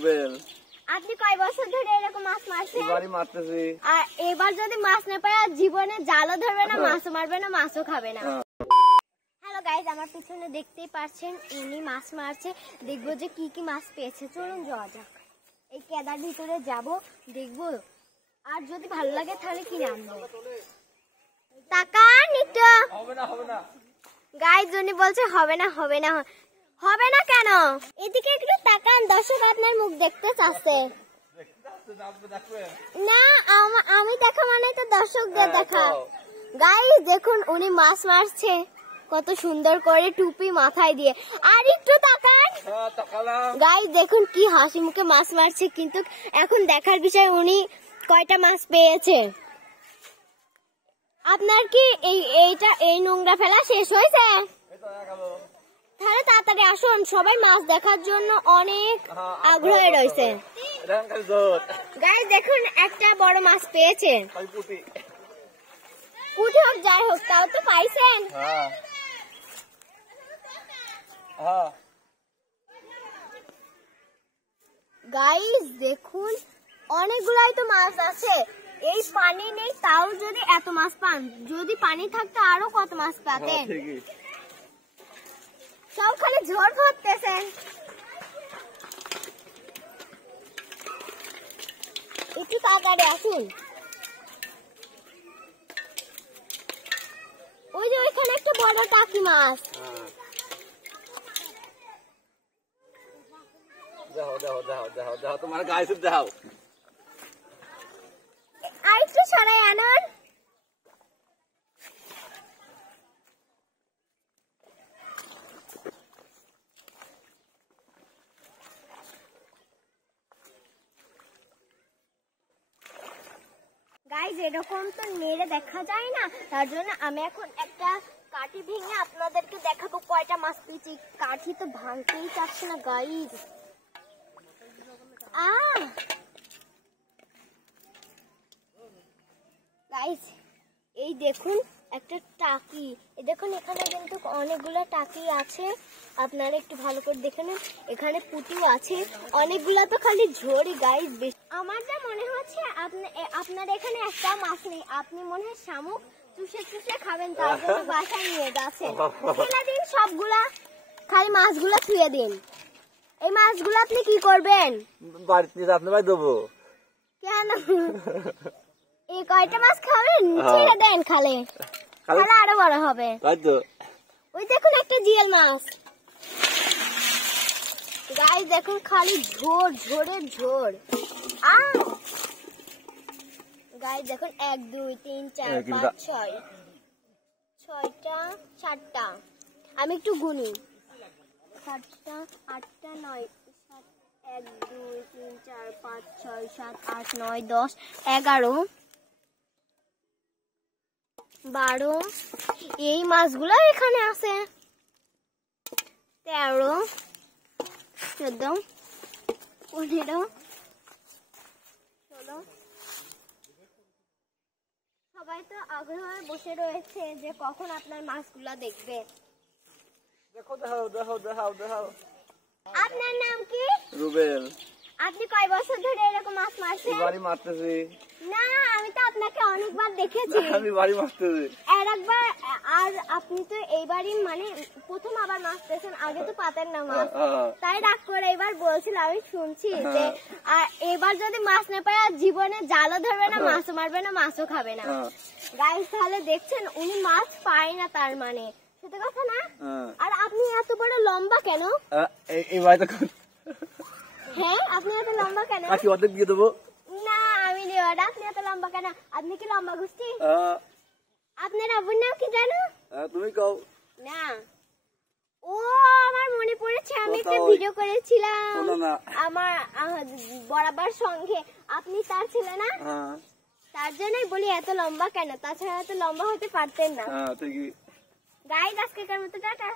রুবেল। আপনি কয় বছর ধরে এরকম মাছ মারছেন? এবারই মারতেছি। আর এবার যদি মাছ না পায় জীবনে জালও ধরবে না, মাছও মারবে না, মাছও খাবে না। হ্যালো গাইজ, আমার পিছনে দেখতেই পাচ্ছেন ইনি মাছ মারছে। দেখবো যে কি কি মাছ পেয়েছে। চলুন যাওয়া যাক। এই কেদার ভিতরে যাব, দেখবো। আর যদি ভালো লাগে তাহলে কিনে আনবো। তাকান একটু। হবে না হবে না। গাইজ উনি বলছে হবে না হবে না। হবে না কেন? এদিকে একটু তাকান, দর্শক আপনার মুখ দেখতে চাচ্ছে। না আমি দেখা মানে তো দর্শকদের দেখা। গাইজ দেখুন উনি মাছ মারছে কত সুন্দর করে, টুপি মাথায় দিয়ে। আর একটু তাকান। গাইজ দেখুন কি হাসি মুখে মাছ মারছে। কিন্তু এখন দেখার বিষয় উনি কয়টা মাছ পেয়েছে। আপনার কি এই নোংরা ফেলা শেষ হয়েছে? তাহলে তাড়াতাড়ি আসুন, সবাই মাছ দেখার জন্য অনেক আগ্রহে রয়েছে। গাইজ দেখুন একটা বড় মাছ পেয়েছে। পুঁটি হোক যাই হোক, তাও তো পাইছেন। গাইজ দেখুন অনেকগুলাই তো মাছ আছে। এই পানি নেই তাও যদি এত মাছ পান, যদি পানি থাকতো আরো কত মাছ পাতেন। সব খালি ঝড় ধরতেছেন। একটু তাড়াতাড়ি আসুন। ওই যে ওইখানে একটা বড় টাকি মাছ। তোমার গায়ে দাও। আর একটু সরাই আনুন। গাইজ এরকম তো নেড়ে দেখা যায় না, তার জন্য আমি এখন একটা কাঠি ভেঙে আপনাদেরকে দেখাবো কয়টা মাছ পেয়েছি। কাঠি তো ভাঙতেই চাচ্ছে না গাইজ। গাইজ এই দেখুন একটা টাকি। এই দেখুন এখানে কিন্তু অনেকগুলো টাকি আছে। আপনারা একটু ভালো করে দেখে নেন। এখানে পুঁটিও আছে অনেকগুলা, তো খালি ঝড়ি গাইজ। আমার যা মনে হচ্ছে আপনার এখানে একটা মাছ নেই। আপনি মনে হয় শামুক চুষে চুষে খাবেন, তার জন্য বাসায় নিয়ে যাচ্ছেন। ফেলে দিন সবগুলা, খালি মাছগুলা থুয়ে দিন। এই মাছগুলো আপনি কি করবেন? বাড়িতে আপনার ভাই দেবো। কেন? এই কয়টা মাছ খাবেন? ছেড়ে দেন, খালে খালে আরো বড় হবে। ওই দেখুন একটা জিয়াল মাছ। গাইস দেখুন খালি ঝোড় ঝোড়ের ঝোড়। গাইস দেখুন 1 2 3 4 5 6 6টা 7টা। আমি একটু গুনি। 7টা 8টা 9 1 2 3 4 5 6 7 8 9 10 11 12। এই মাছগুলো এখানে আছে। 13 14 15 16। সবাই তো আগ্রহে বসে রয়েছে যে কখন আপনার মাছগুলা দেখবে। দেখো দেখাও দেখাও দেখাও দেখাও। আপনার নাম কি? রুবেল। আপনি কয় বছর ধরে এরকম মাছ মারছেন? এবারই মারতেছি। না আমি তো আপনাকে অনেকবার দেখেছি। আমি বাড়ি মারতেছি। আর একবার। আর আপনি তো এইবারই মানে প্রথম আবার মারতেছেন, আগে তো পাতেন না মাছ, তাই রাগ করে এবার বলছিল। আমি শুনছি যে এবার যদি মাছ না পায় জীবনে জালও ধরবে না, মাছও মারবে না, মাছও খাবে না। গাইস তাহলে দেখছেন উনি মাছ পায় না, তার মানে সত্যি কথা না? আর আপনি এত বড় লম্বা কেন? হ্যাঁ আপনি এত লম্বা কেন? অর্ধেক দিয়ে দেবো। না আমি নেব না। আপনি এত লম্বা কেন? আপনি কি লম্বা গুষ্টি? আপনার আব্বুর নাম কি জানো? তুমি কও না। ও আমার মনে পড়েছে, আমি একটা ভিডিও করেছিলাম আমার বরাবর সঙ্গে। আপনি তার ছেলে না? তার জন্যই বলি এত লম্বা কেন, তাছাড়া এত লম্বা হতে পারতেন না। গাইস আজকের মতো টাটা।